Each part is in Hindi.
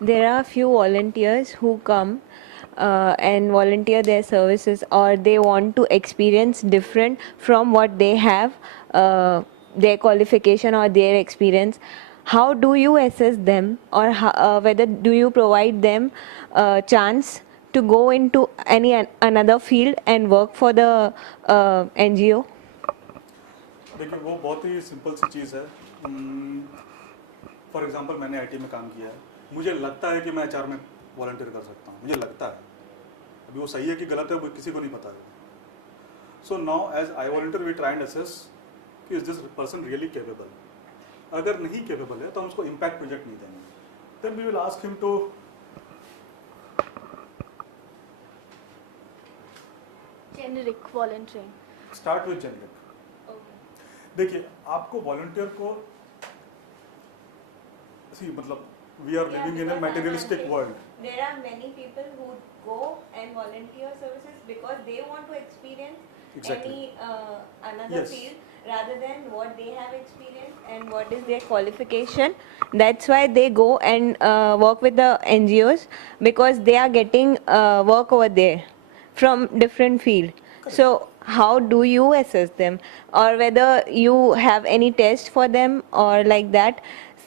there are few volunteers who come and volunteer their services, or they want to experience different from what they have, their qualification or their experience. How do you assess them, or whether do you provide them a chance to go into another field and work for the NGO? देखिए वो बहुत ही सिंपल सी चीज़ है. फॉर एग्जांपल मैंने आईटी में काम किया है, मुझे लगता है कि मैं एचआर में वॉलंटियर कर सकता हूँ, मुझे लगता है. अभी वो सही है कि गलत है वो किसी को नहीं पता है. So now as I volunteer we try and assess कि is this person really capable. अगर नहीं केपेबल है तो हम उसको इम्पैक्ट प्रोजेक्ट नहीं देंगे. Then we will ask him to generic volunteering. Start with generic. देखिए आपको वॉलंटियर को मतलब we are living in a materialistic world. There are many people who go and volunteer services because they want to experience Exactly. any another Yes. field rather than what they have experienced and what is their qualification. That's why they go and work with the NGOs, because they are getting work over there from different field. So how do you assess them, or whether you have any test for them or like that,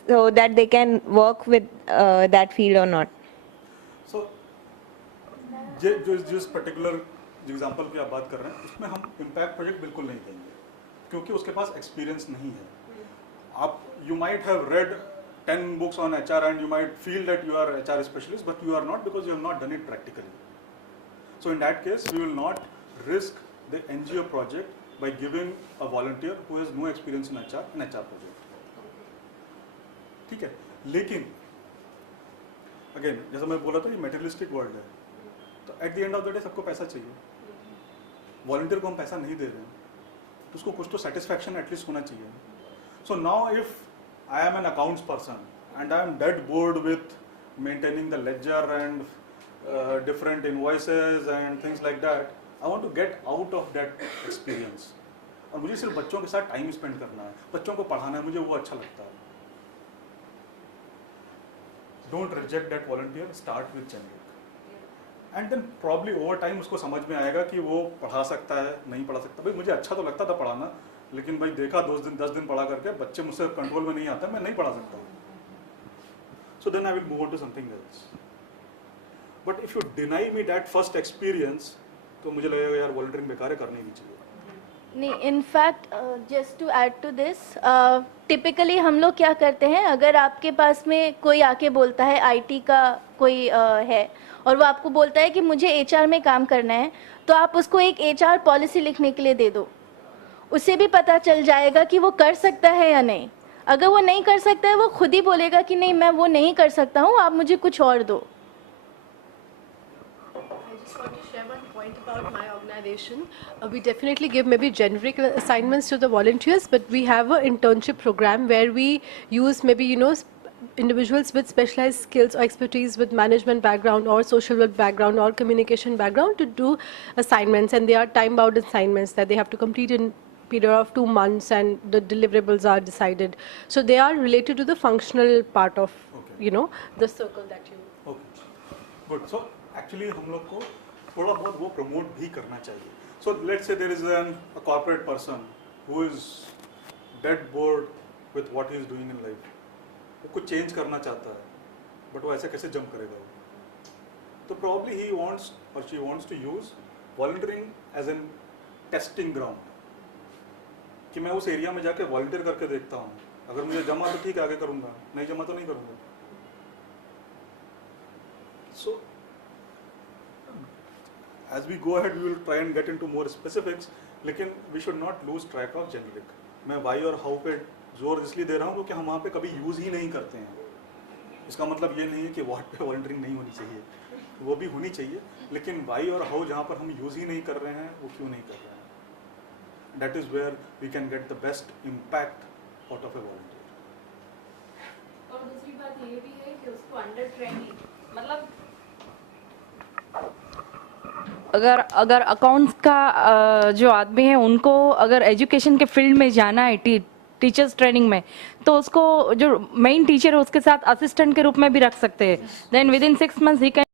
so that they can work with that field or not? सो जिस पर्टिकुलर एग्जांपल की आप बात कर रहे हैं उसमें हम इम्पैक्ट प्रोजेक्ट बिल्कुल नहीं देंगे, क्योंकि उसके पास एक्सपीरियंस नहीं है. आप you might have read 10 books on HR and you might feel that you are HR specialist, but you are not, because you have not done it practically. So in that case we will not risk the NGO project by giving a volunteer who has no experience in HR project. ठीक है, लेकिन अगेन जैसा मैं बोला था ये मेटेरियलिस्टिक वर्ल्ड है, तो at the end of the day सबको पैसा चाहिए. वॉलंटियर को हम पैसा नहीं दे रहे हैं तो उसको कुछ तो सेटिस्फैक्शन एटलीस्ट होना चाहिए. So now if I am an accounts person and I am dead bored with maintaining the ledger and different invoices and things like that, I want to get out of that experience. और मुझे सिर्फ बच्चों के साथ टाइम स्पेंड करना है, बच्चों को पढ़ाना है, मुझे वो अच्छा लगता है. Don't reject that volunteer, start with generic. And then probably over time उसको समझ में आएगा कि वो पढ़ा सकता है, नहीं पढ़ा सकता. भाई मुझे अच्छा तो लगता था पढ़ाना, लेकिन भाई देखा 10 दिन पढ़ा करके बच्चे मुझसे कंट्रोल में नहीं आते, मैं नहीं पढ़ा सकता. So then I will move on to something else. But if you deny me that first experience, तो मुझे लगेगा यार वॉलंटियरिंग बेकार है, करनी नहीं चाहिए. नहीं, in fact just to add to this, typically हम लोग क्या करते हैं, अगर आपके पास में कोई आके बोलता है आईटी का कोई है और वो आपको बोलता है कि मुझे एचआर में काम करना है, तो आप उसको एक एचआर पॉलिसी लिखने के लिए दे दो. उसे भी पता चल जाएगा कि वो कर सकता है या नहीं. अगर वो नहीं कर सकता है, वो खुद ही बोलेगा कि नहीं मैं वो नहीं कर सकता हूँ, आप मुझे कुछ और दो. About my organization, we definitely give maybe generic assignments to the volunteers, but we have an internship program where we use maybe individuals with specialized skills or expertise with management background or social work background or communication background to do assignments, and they are time bound assignments that they have to complete in period of 2 months, and the deliverables are decided. So they are related to the functional part of the circle that you. Okay, good. So actually हम लोग को थोड़ा बहुत वो प्रमोट भी करना चाहिए. So let's say there is a corporate person who is dead bored with what he is doing in life. वो कुछ चेंज करना चाहता है, बट वो ऐसे कैसे जंप करेगा? तो प्रॉब्ली ही वांट्स और she wants to use volunteering as an testing ground, कि मैं उस एरिया में जाके वॉलंटियर करके देखता हूँ, अगर मुझे जमा तो ठीक है आगे करूँगा, नहीं जमा तो नहीं करूँगा. सो as we go ahead we will try and get into more specifics, लेकिन we should not lose track of generic. मैं why और how पे जोर इसलिए दे रहा हूँ क्योंकि हम वहाँ पे कभी यूज़ ही नहीं करते हैं. इसका मतलब ये नहीं है कि वार्ड पे वॉलंटियरिंग नहीं होनी चाहिए, वो भी होनी चाहिए, लेकिन why और how जहाँ पर हम यूज़ ही नहीं कर रहे हैं वो क्यों नहीं कर रहे हैं. That is where we can get the best impact out of a volunteer. और दूसरी बात ये भी है कि उसको अंडर ट्रेनिंग, मतलब अगर अकाउंट्स का जो आदमी है उनको अगर एजुकेशन के फील्ड में जाना है टीचर्स ट्रेनिंग में, तो उसको जो मेन टीचर है उसके साथ असिस्टेंट के रूप में भी रख सकते हैं. Then within 6 months he can